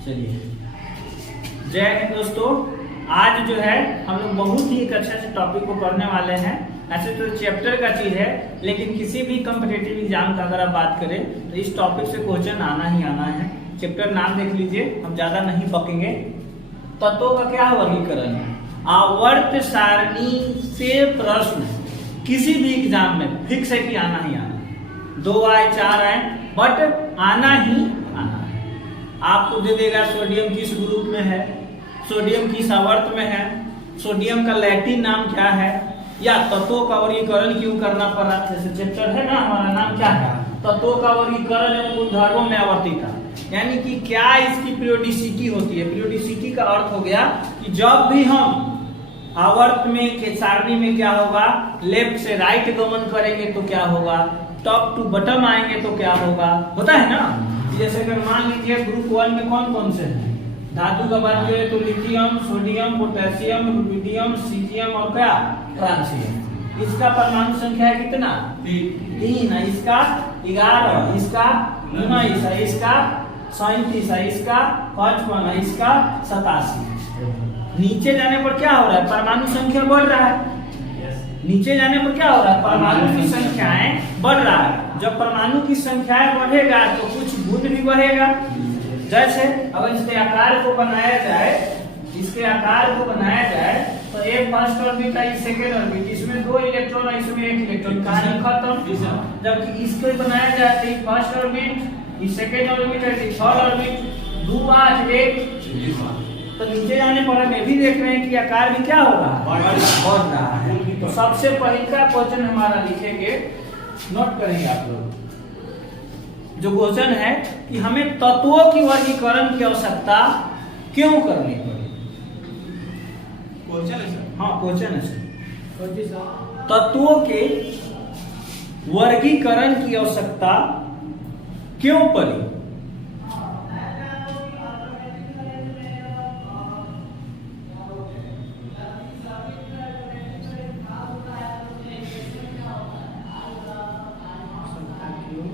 चलिए, जय हिंद दोस्तों। आज जो है हम लोग बहुत ही एक अच्छे से टॉपिक को पढ़ने वाले हैं। ऐसे तो चैप्टर का चीज है, लेकिन किसी भी कॉम्पिटिटिव एग्जाम का अगर आप बात करें तो इस टॉपिक से क्वेश्चन आना ही आना है। चैप्टर नाम देख लीजिए, हम ज्यादा नहीं बकेंगे। तत्वों का क्या वर्गीकरण है? आवर्त सारणी से प्रश्न किसी भी एग्जाम में फिक्स है कि आना ही आना है। 2 आए 4 आए, बट आना ही आना है। आपको दे देगा सोडियम किस ग्रुप में है, सोडियम किस आवर्त में है, सोडियम का लैटिन नाम क्या है, या तत्वों का वर्गीकरण क्यों करना पड़ रहा है। जैसे चैप्टर है ना, हमारा नाम क्या है? तत्वों का वर्गीकरण एवं गुणधर्मों में आवर्तिता, यानी कि क्या इसकी पीरियोडिसिटी होती है। पीरियोडिसिटी का अर्थ हो गया कि जब भी हम आवर्त में के सारणी में क्या होगा, लेफ्ट से राइट गमन करेंगे तो क्या होगा, टॉप टू बटम आएंगे तो क्या होगा, होता है ना। जैसे अगर मान लीजिए ग्रुप 1 में कौन कौन से हैं, धातु का बात करें तो lithium, sodium, potassium, rubidium, caesium और क्या, फ्रांसियम। इसका परमाणु संख्या है कितना? 3 है, इसका 11, इसका 19 है, इसका 37 है, इसका 55 है, इसका 87। नीचे जाने पर क्या हो रहा है? परमाणु संख्या बढ़ रहा है। नीचे जाने पर क्या हो रहा है? परमाणु की संख्याएं बढ़ रहा है। जब परमाणु की संख्याएं बढ़ेगा तो कुछ गुण भी बढ़ेगा। जैसे अगर इसके आकार को बनाया जाए, इसके आकार को बनाया जाए तो एक फर्स्ट ऑर्बिट है, सेकेंड ऑर्बिट, इसमें 2 इलेक्ट्रॉन है, इसमें 1 इलेक्ट्रॉन, कहानी खत्म। जबकि इसको बनाया जाए तो फर्स्ट ऑर्बिट, सेकेंड ऑर्बिट है, थर्ड ऑर्बिट, 2 5 1। तो नीचे जाने पर हम ये भी देख रहे हैं कि आकार भी क्या हो रहा है, बढ़ रहा है। तो सबसे पहला क्वेश्चन हमारा लिखेंगे, नोट करेंगे आप लोग। जो क्वेश्चन है कि हमें तत्वों की वर्गीकरण की आवश्यकता क्यों करनी पड़ी। क्वेश्चन है सर? हाँ क्वेश्चन है सर। तत्वों के वर्गीकरण की आवश्यकता क्यों पड़ी?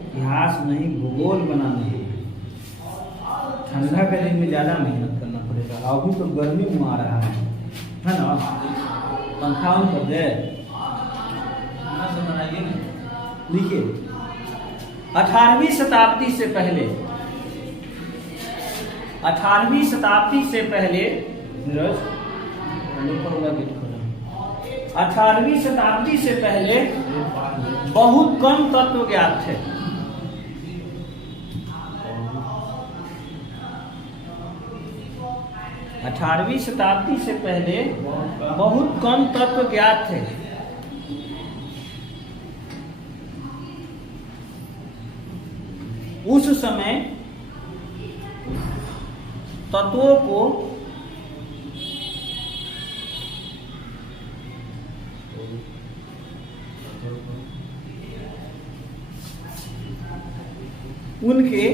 इतिहास नहीं, भूगोल बनाना है। ठंडा के दिन में ज्यादा मेहनत करना पड़ेगा। अभी तो गर्मी में आ रहा है ना। पंखा ऑन कर दे, लिखिए 18वीं शताब्दी से पहले, 18वीं शताब्दी से पहले, 18वीं शताब्दी से पहले बहुत कम तत्व ज्ञात थे। 18वीं शताब्दी से पहले बहुत कम तत्व ज्ञात थे। उस समय तत्वों को उनके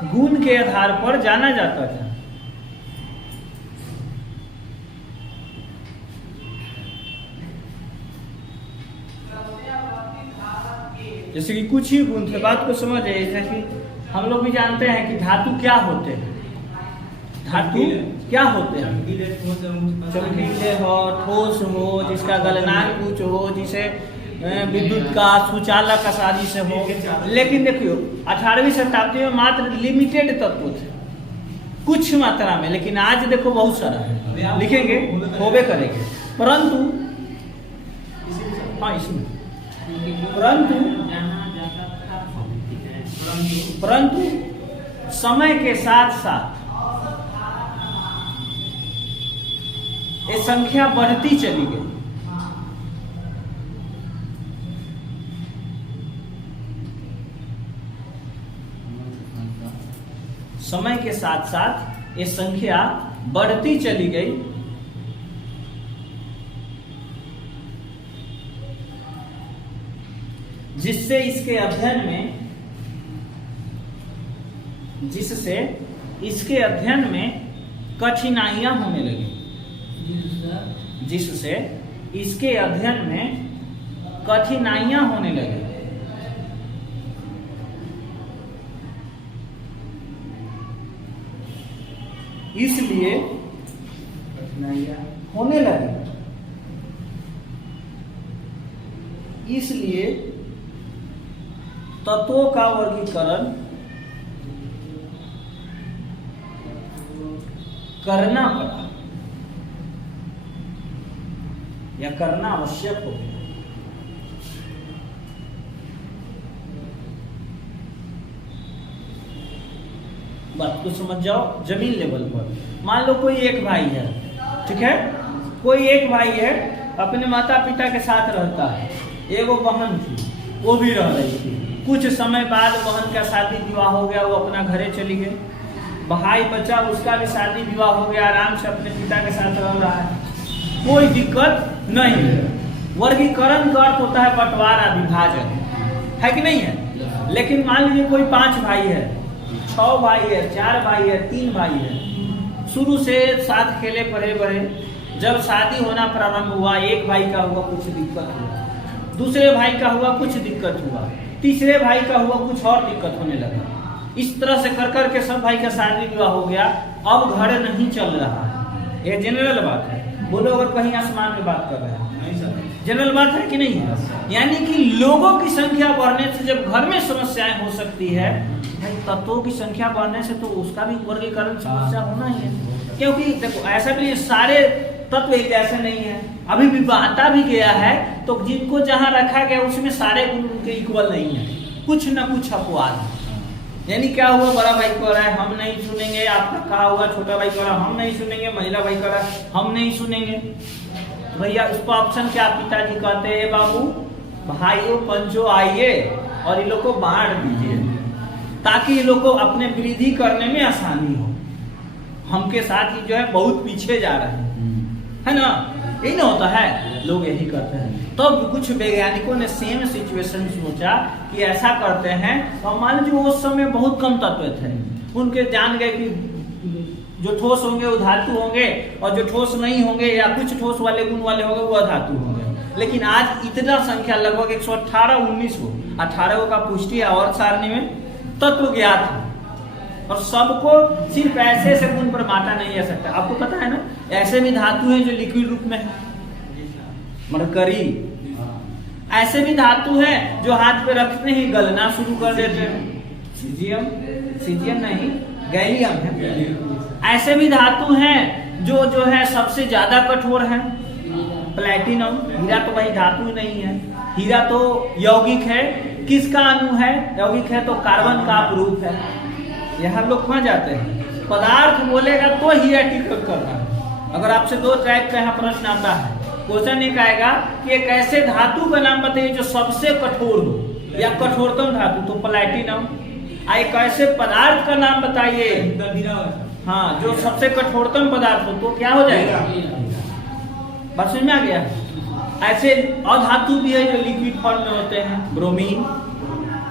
गुण के आधार पर जाना जाता था। जैसे कि कुछ ही गुण थे, बात को समझिए। जैसे कि हम लोग भी जानते हैं कि धातु क्या होते हैं, धातु क्या होते हैं, चमकीले हो, ठोस हो, जिसका गलनांक कुछ हो, जिसे विद्युत का सुचालक आदि से हो। लेकिन देखियो 18वीं शताब्दी में मात्र लिमिटेड तत्व थे, कुछ मात्रा में, लेकिन आज देखो बहुत सारा है। लिखेंगे, होबे करेंगे, परंतु हाँ इसमें परंतु समय के साथ साथ ये संख्या बढ़ती चली गई। समय के साथ साथ ये संख्या बढ़ती चली गई, जिससे इसके अध्ययन में कठिनाइयां होने लगी, जिससे इसके अध्ययन में कठिनाइयां होने लगी। इसलिए होने लगी, इसलिए तत्वों का वर्गीकरण करना पड़ा या करना आवश्यक हो गया। बात को समझ जाओ। जमीन लेवल पर मान लो कोई एक भाई है, ठीक है, कोई एक भाई है, अपने माता पिता के साथ रहता है, एगो बहन थी, वो भी रह रही थी। कुछ समय बाद बहन का शादी विवाह हो गया, वो अपना घरे चली गई। भाई बच्चा, उसका भी शादी विवाह हो गया, आराम से अपने पिता के साथ रह रहा है, कोई दिक्कत नहीं है। वर्गीकरण का अर्थ होता है बंटवारा, विभाजन, है कि नहीं है। लेकिन मान लीजिए कोई 5 भाई है, 6 भाई है, 4 भाई है, 3 भाई है, शुरू से साथ खेले पले बड़े, जब शादी होना प्रारंभ हुआ, एक भाई का हुआ कुछ दिक्कत हुआ, दूसरे भाई का हुआ कुछ दिक्कत हुआ, तीसरे भाई का हुआ कुछ और दिक्कत होने लगा। इस तरह से कर कर के सब भाई का शादी विवाह हो गया। अब घर नहीं चल रहा है, ये जनरल बात है। बोलो अगर कहीं आसमान में बात कर रहे हैं, जनरल बात है कि नहीं है। यानी कि लोगों की संख्या बढ़ने से जब घर में समस्याएं हो सकती है, भाई तत्वों की संख्या बढ़ने से तो उसका भी वर्गीकरण समस्या होना ही है। क्योंकि देखो ऐसा भी सारे तत्व एक जैसे नहीं है, अभी विवाहता भी गया है तो जिनको जहां रखा गया उसमें सारे गुण उनके इक्वल नहीं है, कुछ न कुछ अपवाद। यानी क्या हुआ, बड़ा भाई कह रहा है हम नहीं सुनेंगे, आपका कहा हुआ छोटा भाई कह रहा है हम नहीं सुनेंगे, महिला भाई कह रहा है हम नहीं सुनेंगे। भैया उसका ऑप्शन क्या, पिताजी कहते हैं बाबू भाइयों पंचों आइए और इन लोग को बांट दीजिए ताकि ये लोग को अपने वृद्धि करने में आसानी हो। हमके साथ ही जो है बहुत पीछे जा रहे हैं, है ना, यही ना होता है, लोग यही करते हैं। तो कुछ वैज्ञानिकों ने सेम सिचुएशन सोचा कि ऐसा करते हैं। तो मान लीजिए उस समय बहुत कम तत्व थे, उनके जान गए कि जो ठोस होंगे वो धातु होंगे और जो ठोस नहीं होंगे या कुछ ठोस वाले गुण वाले होंगे वो अधातु होंगे। लेकिन आज इतना संख्या लगभग 118 19 हो, 18 का पुष्टि आवर्त सारणी में तत्व ज्ञात है और सबको सिर्फ ऐसे से गुण पर बांटा नहीं जा सकता। आपको पता है ना, ऐसे भी धातु हैं जो लिक्विड रूप में है, मरकरी। ऐसे भी धातु हैं जो हाथ पे रखते ही गलना शुरू कर देते हैं, सीजियम नहीं गैलियम है। ऐसे भी धातु हैं जो है सबसे ज्यादा कठोर है, प्लैटिनम। हीरा तो भाई धातु नहीं है, हीरा तो यौगिक है। किसका अणु है, यौगिक है तो कार्बन का अपरूप है। यहाँ लोग कहाँ जाते हैं, पदार्थ बोलेगा तो हीरा टिक करना है। अगर आपसे 2 टाइप का यहाँ प्रश्न आता है, क्वेश्चन एक आएगा कि एक ऐसे धातु का नाम बताइए जो सबसे कठोर हो या कठोरतम धातु, तो प्लैटिनम। एक ऐसे पदार्थ का नाम बताइए, हाँ, जो सबसे कठोरतम पदार्थ हो, तो क्या हो जाएगा, बात समझ में आ गया। ऐसे अधातु भी है जो लिक्विड फॉर्म में होते हैं, ब्रोमीन।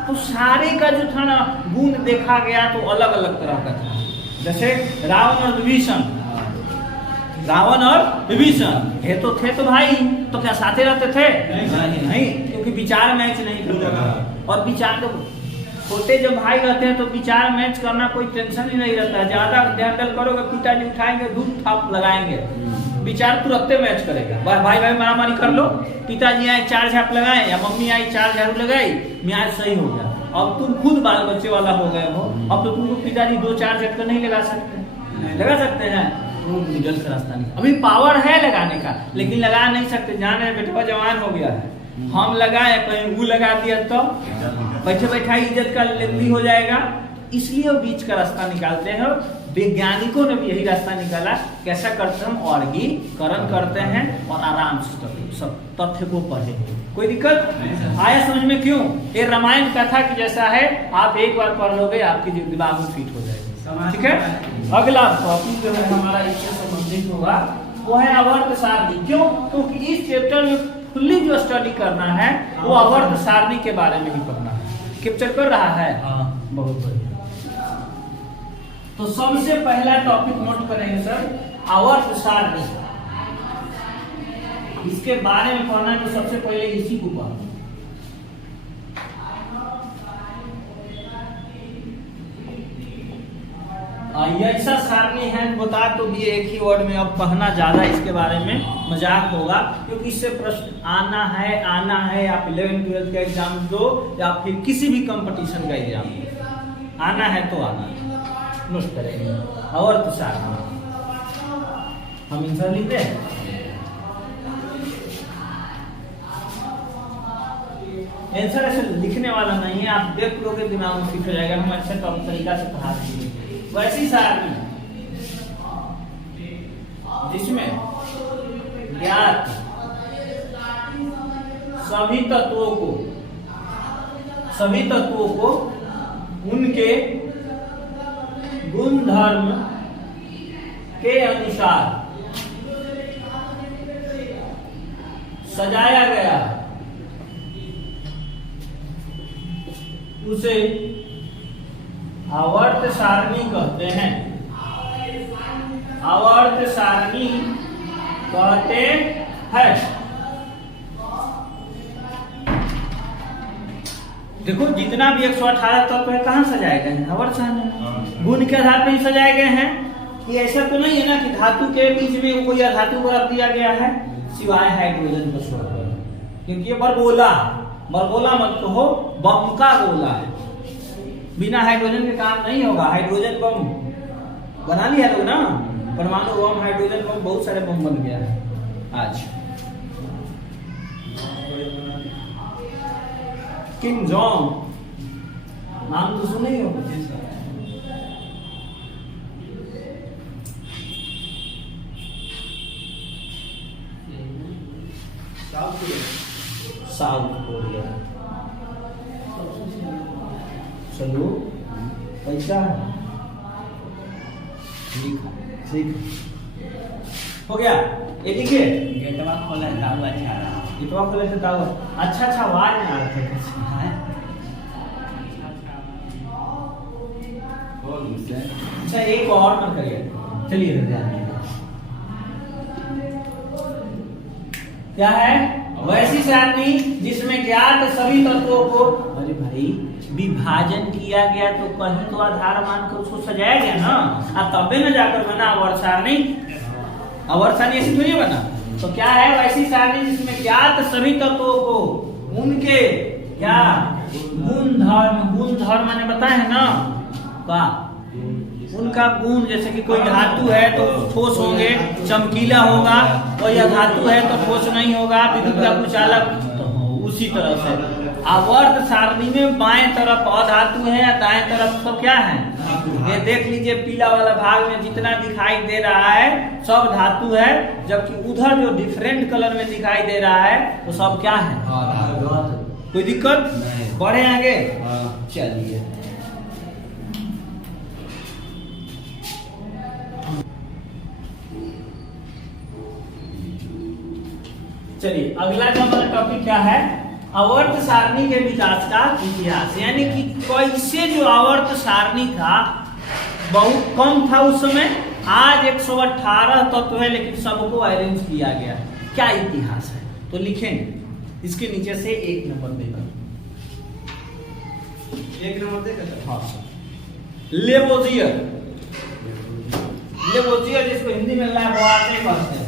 तो सारे का जो था ना गुण देखा गया तो अलग अलग तरह का था। जैसे रावण और विभीषण, रावण और विभीषण ये तो थे तो भाई, तो क्या साथे रहते थे, नहीं, क्योंकि विचार मैच नहीं करते था। और विचार तो छोटे जब भाई रहते हैं तो विचार मैच करना कोई टेंशन ही नहीं रहता है। ज्यादा ध्यान करोगे पिताजी उठाएंगे धूप थाप लगाएंगे, विचार तुरंत मैच करेगा। भाई भाई मारामारी कर लो, पिताजी आए 4 झाप लगाए या मम्मी आई 4 झाड़ू लगाई, म्याज सही हो गया। अब तुम खुद बाल बच्चे वाला हो गए हो, अब तो तुमको पिताजी 2-4 झटका नहीं लगा सकते, लगा सकते हैं, निकल का रास्ता नहीं। अभी पावर है लगाने का लेकिन लगा नहीं सकते, जान रहे बेटा जवान हो गया है, हम लगाए कहीं वो लगा दिया तो बैठे बैठाई इज्जत का लेंदी हो जाएगा। इसलिए वो बीच का रास्ता निकालते हैं। वैज्ञानिकों ने भी यही रास्ता निकाला, कैसा करते हैं, वर्गीकरण करते हैं और आराम से सब तथ्य को पढ़े। कोई दिक्कत आया समझ में? क्यों, ये रामायण कथा की जैसा है, आप एक बार पढ़ लोगे आपकी दिमाग में फिट हो जाएगा। ठीक है, अगला टॉपिक जो है हमारा इससे संबंधित होगा वो है आवर्त सारणी। क्यों? क्योंकि इस चैप्टर में फुल्ली जो स्टडी करना है वो आवर्त सारणी के बारे में ही पढ़ना है। कैप्चर कर रहा है? बहुत बढ़िया। तो सबसे पहला टॉपिक नोट करेंगे सर, आवर्त सारणी। इसके बारे में पढ़ना है तो सबसे पहले इसी को पढ़ना। ऐसा सारणी है बता तो दिए एक ही वर्ड में, अब कहना ज्यादा इसके बारे में मजाक होगा, क्योंकि इससे प्रश्न आना है आप 11-12 का एग्जाम दो या फिर किसी भी कंपटीशन का एग्जाम दो, आना है तो आना है, नोट करेंगे। और तो सारणी हम आंसर लिख रहे हैं, आंसर ऐसे लिखने वाला नहीं है, आप देख लोगे दिमाग में फिट हो जाएगा, हम अच्छे तरीका से पढ़ा देंगे। वैसी सारणी जिसमें ज्ञात सभी तत्वों को उनके गुण धर्म के अनुसार सजाया गया, उसे आवर्त सारणी कहते हैं। आवर्त सारणी कहते हैं। देखो जितना भी 118 तत्व है कहाँ सजाए गए हैं, आवर्त सारणी गुण के आधार पर ही सजाए गए हैं। ये ऐसा तो नहीं है ना कि धातु के बीच में कोई धातु को रख दिया गया है सिवाय हाइड्रोजन को छोड़कर, क्योंकि ये बरगोला मत कहो, बम का गोला है, बिना हाइड्रोजन के काम नहीं होगा। हाइड्रोजन बम बना लिया लोग ना, परमाणु बम, हाइड्रोजन बम, बहुत सारे बम बन गया है आज। किम जोंग नाम तो सुने ही हो, साउथ कोरिया। चलो पैसा ठीक हो गया। ये देखिए गेटवा खोला दाऊ अच्छा रहा, गेटवा खोले से दाऊ अच्छा आवाज नहीं आ रहा था। अच्छा एक और मत करिए, चलिए क्या है वैसी सारणी जिसमें ज्ञात सभी तत्वों को, अरे भाई विभाजन किया गया तो कहीं तो आधार मान कर उसको सजाया गया ना, तबे न जाकर बना आवर्त सारणी। आवर्त सारणी ऐसी थोड़ी बना। तो क्या है वैसी सारणी जिसमें ज्ञात सभी तत्वों को उनके क्या गुण धर्म मैंने बताया है ना, का उनका गुण, जैसे कि कोई धातु है तो ठोस होंगे, चमकीला होगा, और यह धातु है तो ठोस नहीं होगा, विद्युत का कुछ अलग, तो उसी तरह से आवर्त सारणी में बाएं तरफ अधातु है या दाएं तरफ तो क्या है, ये देख लीजिए पीला वाला भाग में जितना दिखाई दे रहा है सब धातु है, जबकि उधर जो डिफरेंट कलर में दिखाई दे रहा है वो सब क्या है, कोई दिक्कत बढ़े आगे। चलिए चलिए अगला जो हमारा टॉपिक क्या है, आवर्त सारणी के विकास का इतिहास, यानी कि कैसे जो आवर्त सारणी था बहुत कम था उस समय, आज 118 तत्व है लेकिन सबको अरेंज किया गया, क्या इतिहास है तो लिखेंगे इसके नीचे से 1 नंबर देकर, 1 नंबर देकर। हाँ लेवोजियर जिसको हिंदी में लैवोजियर कहते हैं,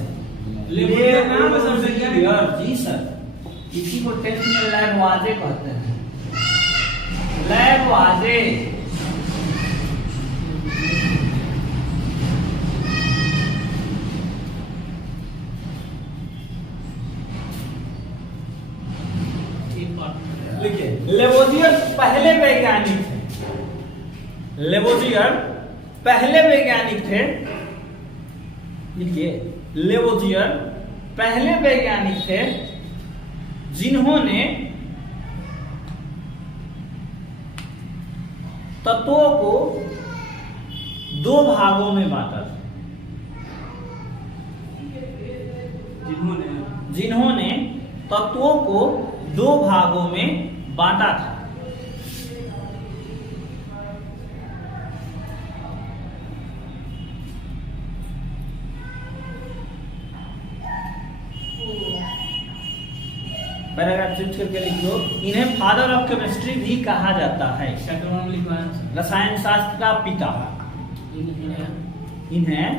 जी सर, इसी को टेस्ट में लैवोजियर कहते हैं, लैवोजियर। लिखिए लेवोजियर पहले वैज्ञानिक थे, लेवोजियर पहले वैज्ञानिक थे, लिखिए लेवोजियर पहले वैज्ञानिक थे जिन्होंने तत्वों को 2 भागों में बांटा था, जिन्होंने तत्वों को 2 भागों में बांटा था। पैराग्राफ चेंज करके लिख लो, इन्हें फादर ऑफ केमिस्ट्री भी कहा जाता है, रसायन शास्त्र का पिता, इन्हें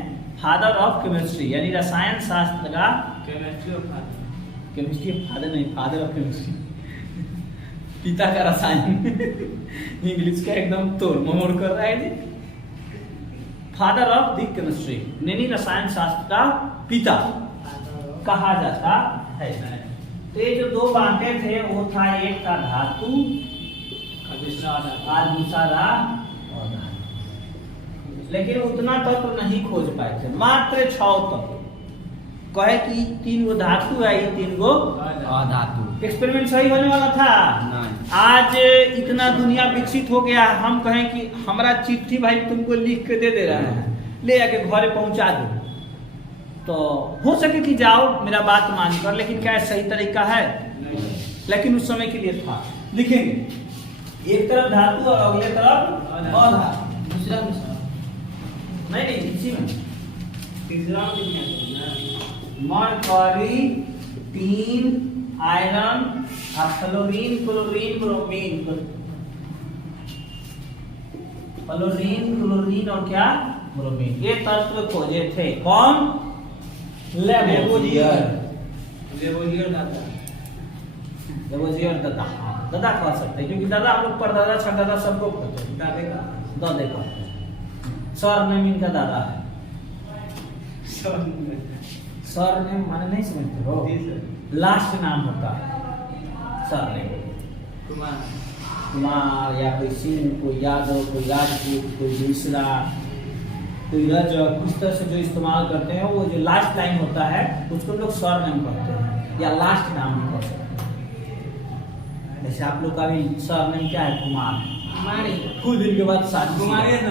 फादर ऑफ केमिस्ट्री यानी रसायन शास्त्र का केमिस्ट्री फादर नहीं, फादर ऑफ केमिस्ट्री पिता का रसायन इंग्लिश का एकदम तोड़ ममोड़ कर रहा है जी। फादर ऑफ द केमिस्ट्री यानी रसायन शास्त्र का पिता कहा जाता है। तो ये जो दो बातें थे वो था, एक था धातु और दूसरा रहा अधातु। लेकिन उतना तत्व नहीं खोज पाए थे, मात्र 6 तत्व। कहे कि 3 गो धातु है, ये 3 गो अधातु। एक्सपेरिमेंट सही होने वाला था नहीं। आज इतना दुनिया विकसित हो गया, हम कहें कि हमारा चिट्ठी भाई तुमको लिख के दे रहा है, ले जाके घरे पहुंचा दो, तो हो सके कि जाओ मेरा बात मानकर, लेकिन क्या सही तरीका है? लेकिन उस समय के लिए था। लिखेंगे एक तरफ धातु और अगले तरफ अधातु। दूसरा नहीं इसी में तीसरा mercury, tin, iron, fluorine, chlorine, bromine, fluorine, chlorine और क्या ब्रोमीन, ये तत्व खोजे थे। कौन? लेवोजियर दादा। दादा कह सकते हैं क्योंकि दादा हम लोग परदादा छठदादा सबको कहते हैं। दादे का सर नेम इनका दादा है। सर नेम माने नहीं समझते हो? लास्ट नाम होता है सर नेम। कुमार या कोई सिंह, कोई यादव, कोई राजपूत, कोई मिश्रा, कोई रजक, इस तरह से जो इस्तेमाल करते हैं वो जो लास्ट लाइन होता है उसको लोग सर नेम कहते हैं या लास्ट नाम भी कह सकते हैं। जैसे आप लोग का भी सर नेम क्या है? कुमार। कुछ दिन के बाद शादी कुमारी है सर,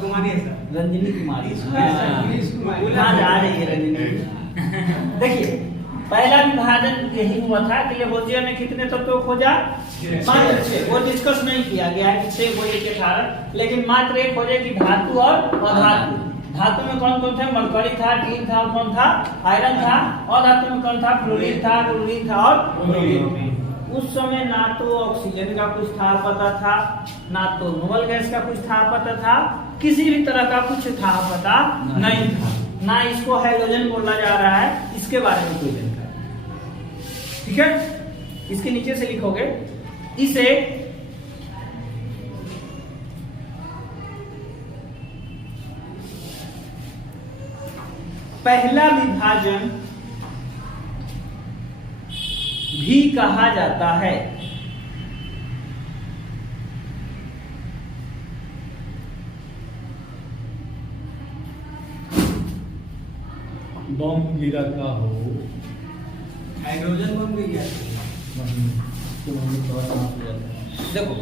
कुमारी है सर, रंजनी कुमारी। कहाँ जा रही है रंजनी? देखिए पहला विभाजन यही हुआ था कि लेवोजियर ने कितने तत्वों खोजा? मात्र 6। वो डिस्कस नहीं किया गया है कि 6 को 1 के कारण, लेकिन मात्र एक खोजे कि धातु और अधातु। धातु में कौन कौन थे? मरकरी था, टीन था, और कौन था? आयरन था। अधातु में कौन था? फ्लोरीन था, क्लोरीन था और ब्रोमीन। उस समय ना तो ऑक्सीजन का कुछ था पता था, ना तो नोबल गैस का कुछ था पता था, किसी भी तरह का कुछ था पता नहीं था, ना इसको हाइड्रोजन बोला जा रहा है, इसके बारे में कोई जानकारी। ठीक है, इसके नीचे से लिखोगे इसे पहला विभाजन भी कहा जाता है। बम गिरा का हो, हाइड्रोजन बम भी गया देखो।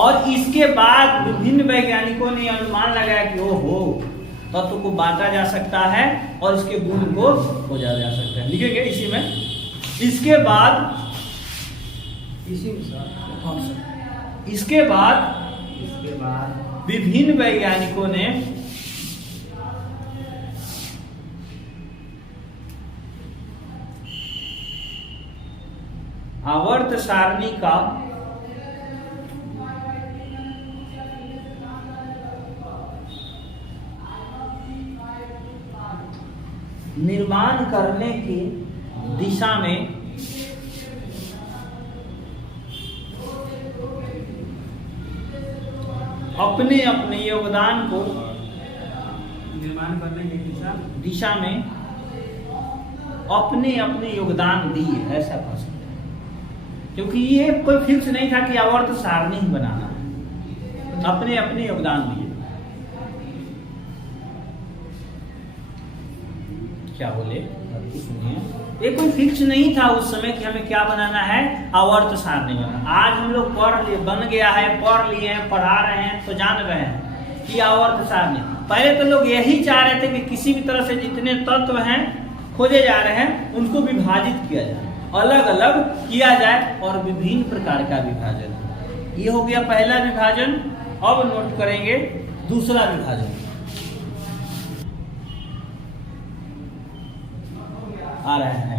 और इसके बाद विभिन्न वैज्ञानिकों ने अनुमान लगाया कि ओहो तत्व को बांटा जा सकता है और इसके गुण को खोजा जा सकता है। लिखेंगे इसी में। इसके बाद विभिन्न वैज्ञानिकों ने आवर्त सारणी का निर्माण करने की दिशा में अपने अपने योगदान को निर्माण करने की दिशा में अपने अपने योगदान दिए, ऐसा कह सकते हैं। क्योंकि ये कोई फिक्स नहीं था कि आवर्त सारणी ही बनाना है, अपने अपने योगदान दिए। क्या बोले सुनिए, ये कोई फिक्स नहीं था उस समय कि हमें क्या बनाना है, आवर्त सारणी बनाना। आज हम लोग पढ़ लिए, बन गया है, पढ़ लिए हैं, पढ़ा रहे हैं, तो जान रहे हैं कि आवर्त सारणी। पहले तो लोग यही चाह रहे थे कि किसी भी तरह से जितने तत्व हैं खोजे जा रहे हैं उनको विभाजित किया जाए, अलग अलग किया जाए और विभिन्न प्रकार का विभाजन। ये हो गया पहला विभाजन। अब नोट करेंगे दूसरा विभाजन। आ रहा है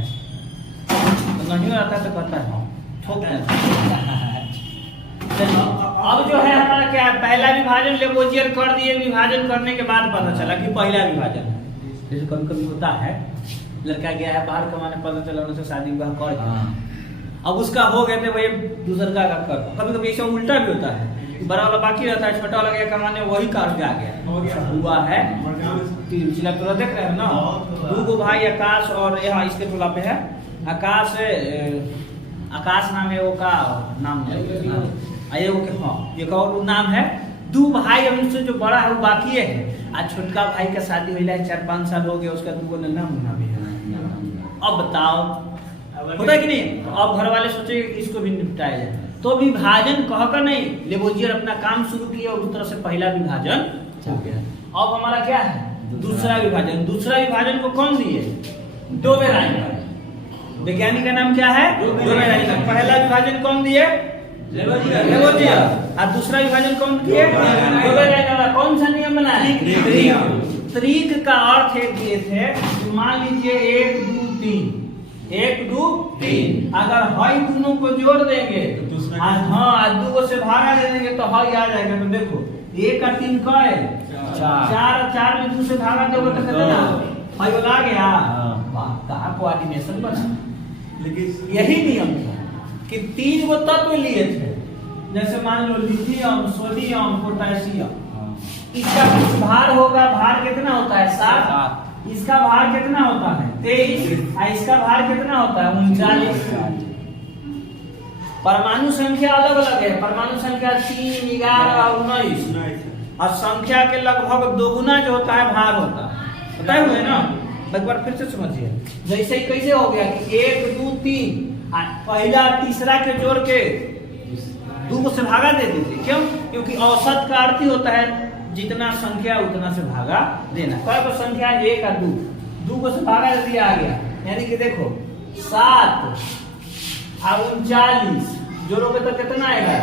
तो नहीं आता तो कहता है ठोक अब जो है हमारा क्या है, पहला विभाजन लेबोजियर कर दिए, विभाजन करने के बाद पता चला कि पहला विभाजन है। जैसे कभी कभी होता है, लड़का गया है बाहर कमाने, पता चला उनसे शादी विवाह कर, अब उसका हो गया तो भाई दूसर का कर। कभी कभी ऐसा उल्टा भी होता है, बड़ा वाला बाकी रहता है, छोटा वाला गया कमाने, वही कार पे आ गया। हुआ है पिछला टोला देख रहे हैं ना, दो गो भाई आकाश और यहाँ इसके टोला पे है आकाश, आकाश नाम है वो का नाम है, एगो के हाँ एक और नाम है। दो भाई अब उनसे जो बड़ा है वो बाकी है, आज छोटका भाई का शादी हुई है, 4-5 साल हो गया, उसका दो नाम भी है। अब बताओ होता है कि नहीं, तो अब घर वाले सोचे कि इसको भी निपटाया जाए, तो विभाजन कहकर नहीं, लेबोजियर अपना काम शुरू किया और उस तरह से पहला विभाजन हो गया। अब हमारा क्या है दूसरा विभाजन। दूसरा विभाजन को कौन दिए, डोबेराइनर। वैज्ञानिक का नाम क्या है, डोबेराइनर। पहला विभाजन कौन दिए, लेबोजियर, और दूसरा विभाजन कौन दिए, डोबेराइनर। कौन सा नियम बनाया, त्रिक का अर्थ है दिए थे, मान लीजिए 1 2 3, 1 2 3, अगर हई दोनों को जोड़ देंगे हाँ, दो से भागा दे देंगे तो हई आ जाएगा। तो देखो 1 और 3 का है 4, 4 में 2 से भागा दोगे तो कितना हई बोला गया। कहाँ कोऑर्डिनेशन बना, लेकिन यही नियम था कि 3 गो तत्व लिए थे, जैसे मान लो लिथियम, सोडियम, पोटेशियम। इसका भार होगा, भार कितना होता है 7, इसका भार कितना होता है 23, और इसका भार कितना होता है 39। परमाणु संख्या अलग अलग है, परमाणु संख्या 3, 11 और 19, और संख्या के लगभग दोगुना जो होता है भार होता है। बताए हुए ना, एक बार फिर से समझिए। जैसे ही कैसे हो गया कि 1 2 3, पहला तीसरा के जोड़ के 2 से भागा दे देते, क्यों, क्योंकि औसत का अर्थ ही होता है जितना संख्या उतना से भागा देना। कई संख्या 1 और 2 को से भागा दे दिया आ गया, यानी कि देखो 7 और 39 जोड़ोगे तो कितना आएगा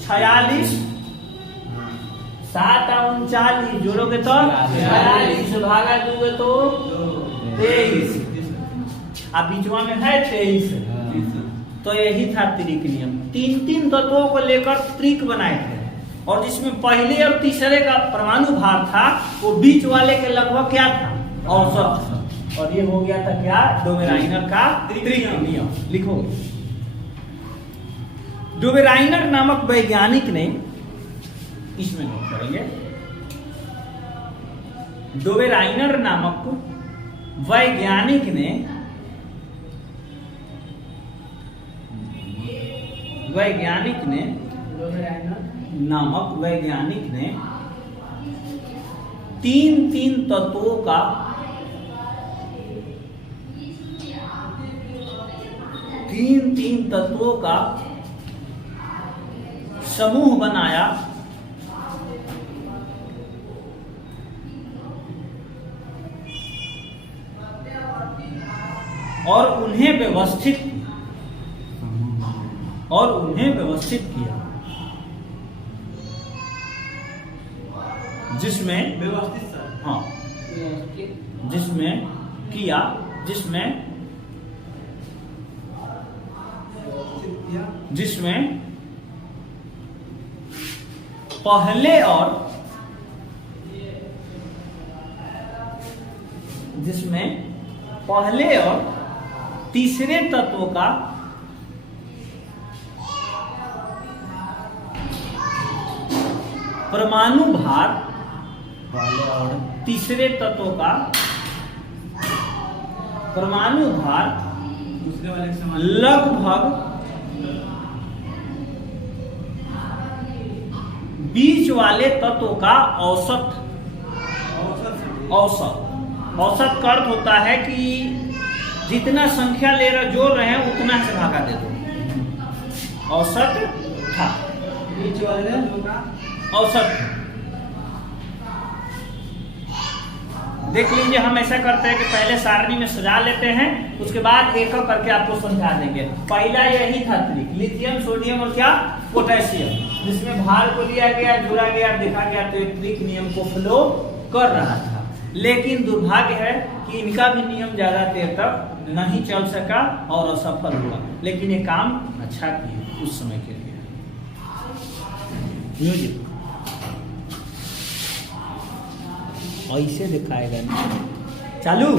46, 7 और 39 जोड़ोगे तो 46, भागा दोगे तो 23, अब बीचवा में है 23। तो यही था त्रिक नियम। 3 तत्वों को लेकर त्रिक बनाए थे, और जिसमें पहले और तीसरे का परमाणु भार था वो बीच वाले के लगभग क्या था, औसत। और ये हो गया था क्या, डोबेराइनर का त्रिक नियम। लिखोगे, डोबेराइनर नामक वैज्ञानिक ने, इसमें नोट करेंगे, डोबेराइनर नामक वैज्ञानिक ने नामक वैज्ञानिक ने 3 तत्वों का तीन तत्वों का समूह बनाया और उन्हें व्यवस्थित किया, जिसमें पहले और तीसरे तत्व का परमाणु भार, पहले और तीसरे तत्व का परमाणु भार दूसरे वाले के समान लगभग बीच वाले तत्व का औसत का अर्थ होता है कि जितना संख्या ले रहे जोड़ रहे हैं उतना से भागा दे दो। औसत था, बीच वाले औसत। देख लीजिए, हम ऐसा करते हैं कि पहले सारणी में सजा लेते हैं, उसके बाद एक एक करके आपको समझा देंगे। पहला यही था त्रिक, लिथियम, सोडियम और क्या, पोटेशियम, जिसमें भार को लिया गया, जोड़ा गया, देखा गया, तो त्रिक नियम को फॉलो कर रहा था। लेकिन दुर्भाग्य है कि इनका भी नियम ज्यादा देर तक नहीं चल सका और असफल हुआ, लेकिन ये काम अच्छा किया उस समय के लिए। म्यूजिक ऐसे दिखाएगा ना। चालू।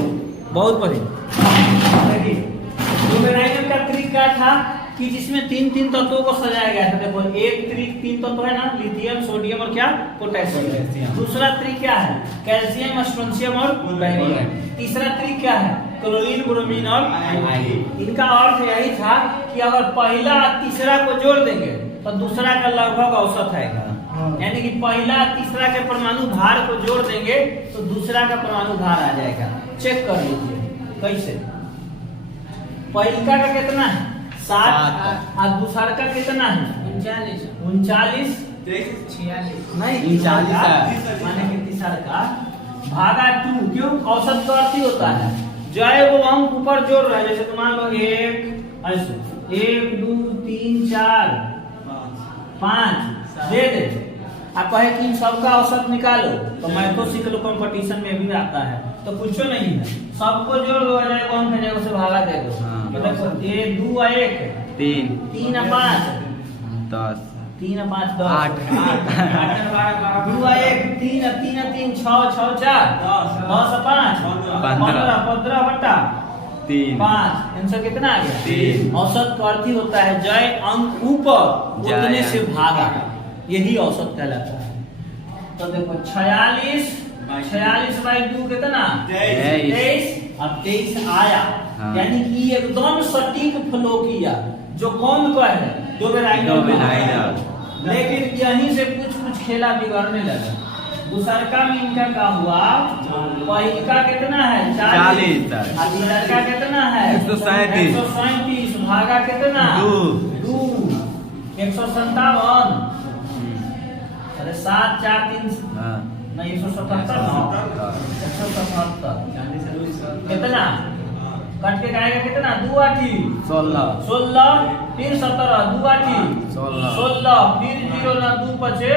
बहुत बढ़िया। न्यूमेराइटर का ट्रिक क्या था कि जिसमें तीन तीन तत्वों को सजाया गया था। देखो एक ट्रिक तीन तत्व है ना, लिथियम, सोडियम और क्या, पोटेशियम। दूसरा ट्रिक क्या है, कैल्शियम, स्ट्रोंशियम और बेरियम। तीसरा ट्रिक क्या है, क्लोरीन, ब्रोमीन और आयोडीन। इनका अर्थ यही था कि अगर पहला तीसरा को जोड़ देंगे तो दूसरा का लगभग औसत आएगा। यानी कि पहला तीसरा के परमाणु भार को जोड़ देंगे तो दूसरा का परमाणु भार आ जाएगा। चेक कर लीजिए कैसे। पहला का कितना है 7 और दूसरा का कितना है 39 नहीं 39 माने कि तीसरा का भागा 2। क्यों, औसत का अर्थ ही होता है जय वो अंक ऊपर जोड़ रहे हैं। जैसे मान लो 1 2 3 4 5 दे दे। आप कहे कि इन सबका औसत निकालो तो मैथो सीख लो, कंपटीशन में भी आता है। तो कुछ नहीं है, सबको जोड़ दो, जाए कौन है उसे भागा दे दो। मतलब ये 2 और 1 3 और 5 10 3 और 5 10 8 2 और 1 3 और 3 और 3 6 6 4 10 और 5 15 बटा 5 आंसर कितना आ गया 3। औसत का अर्थ ही होता है जय अंक ऊपर उतने से भागा, यही औसत कहलाता है। तो देखो 46 बाई 2 कितना 23 और 23 आया। यानी कि एकदम सटीक फ्लो किया। जो कौन का है डोबेराइनर। लेकिन यहीं से कुछ खेला बिगड़ने लगा। दूसरका में इनका क्या हुआ, पहला कितना है 40 और दूसरा का कितना है 137 भागा कितना 2 157 अरे 7 4 3 नहीं 177 कितना कट के आएगा कितना 2 8 16 फिर 17 2 8 16 फिर 0 ना 2 बचे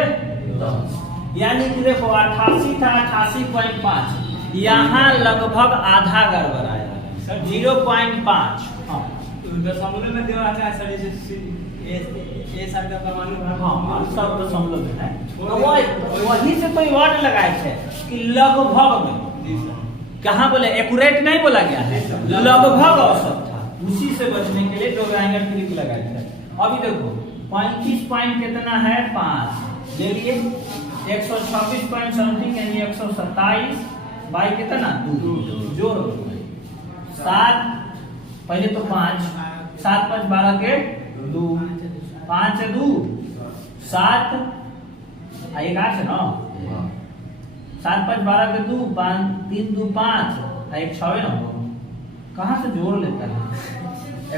10। यानी कि देखो 88 था 88.5 यहाँ लगभग आधा गड़बड़ आया 0.5। दशमलव में दिया है सर ये सर का परमाणु भार हाँ सब दशमलव में है। तो वही से तो वर्ड लगाए थे कि लगभग में, कहाँ बोले एक्यूरेट नहीं बोला गया है, लगभग औसत था। उसी से बचने के लिए डोबेराइनर ट्रिक लगाए थे। अभी देखो 35 पॉइंट कितना है 5 देखिए 126 पॉइंट समथिंग यानी 127 बाई कितना 2 जोड़ 7 पहले तो 5 7 5 12 के 2 5 से 2 7 एक 8 है ना 7 5 12 के 2 5 3 2 5 एक 6 है ना। कहाँ से जोड़ लेता है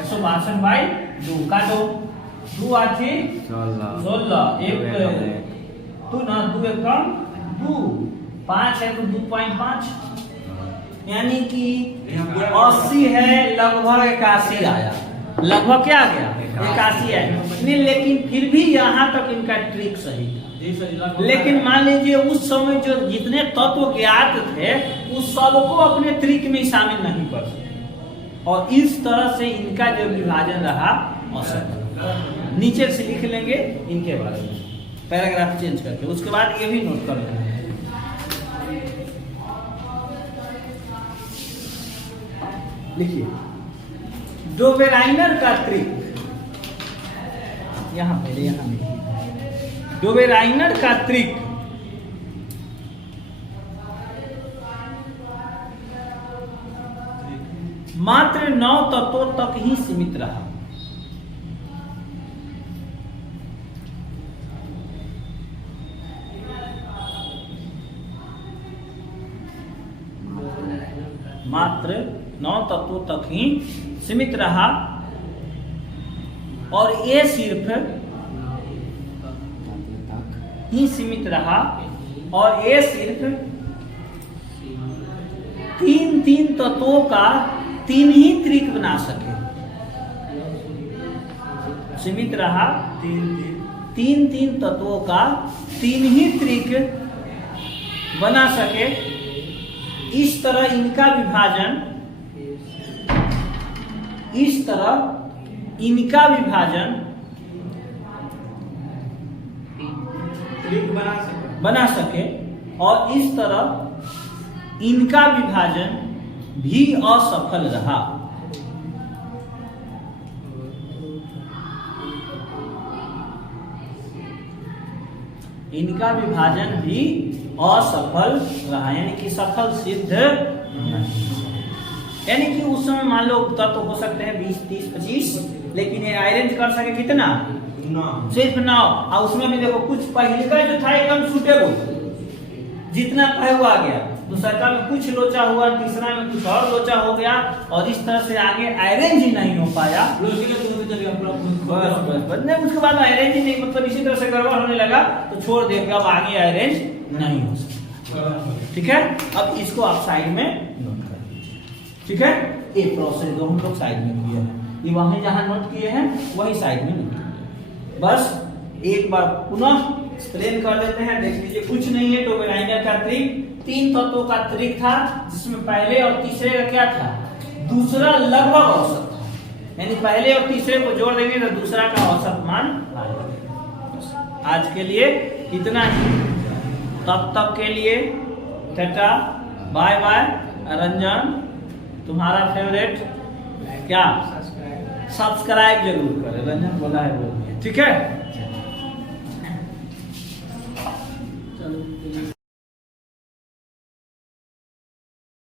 162 बाई 2 काटो 2 8 16 एक तू ना 2 एक कम 2 5 है तो 2.5 यानी कि 80 है लगभग 81 आया। लगभग क्या आ गया 81 है नहीं, लेकिन फिर भी यहाँ तक इनका ट्रिक सही था। लेकिन मान लीजिए उस समय जो जितने तत्व ज्ञात थे उस सबको अपने ट्रिक में शामिल नहीं कर सके और इस तरह से इनका जो विभाजन रहा औसत। नीचे से लिख लेंगे इनके बारे में पैराग्राफ चेंज करके, उसके बाद ये भी नोट कर लेंगे। लिखिए डोबेराइनर का ट्रिक, यहाँ पहले यहाँ लिखिए डोबेराइनर का ट्रिक मात्र 9 तत्वों तक ही सीमित रहा। मात्र 9 तत्वों तक ही सीमित रहा और ये सिर्फ ही सीमित रहा और ये सिर्फ 3 तत्वों का 3 ही त्रिक बना सके। सीमित रहा 3 तत्वों का 3 ही त्रिक बना सके। इस तरह इनका विभाजन त्रिक बना सके और इस तरह इनका विभाजन भी असफल रहा। इनका विभाजन भी असफल रहा, यानी कि सफल सिद्ध नहीं। यानी कि उस समय मान लो तत्व हो सकते हैं 20, 30, 25, लेकिन ये अरेंज कर सके कितना? सिर्फ 9। और उसमें भी देखो कुछ पहले का जो था एकदम सुटेबल, जितना कहे हुआ आ गया, दूसरा में कुछ लोचा हुआ, तीसरा में कुछ और लोचा हो गया, और इस तरह से आगे अरेंज ही नहीं हो पाया। नहीं, उसके बाद अरेंज ही नहीं, मतलब इसी तरह से गड़बड़ होने लगा तो छोड़ दे, अब आगे अरेंज नहीं हो सकता। ठीक है, अब इसको आप साइड में नोट कर लीजिए। ठीक है, ये प्रोसेस जो हम लोग साइड में किए हैं, ये वहां जहां नोट किए हैं वही साइड में नोट किए। बस एक बार पुनः एक्सप्लेन कर देते हैं, देख लीजिए। कुछ नहीं है, टोबेलाइनर का ट्रिक 3 तत्वों का ट्रिक था, जिसमें पहले और तीसरे का क्या था? दूसरा लगभग औसत था, यानी पहले और तीसरे को जोड़ देंगे तो दूसरा का औसत मान आएगा। आज के लिए इतना ही, तब तक के लिए टाटा, बाय बाय। रंजन, तुम्हारा फेवरेट क्या? सब्सक्राइब जरूर करें, रंजन बोला है, बोलिए। ठीक है।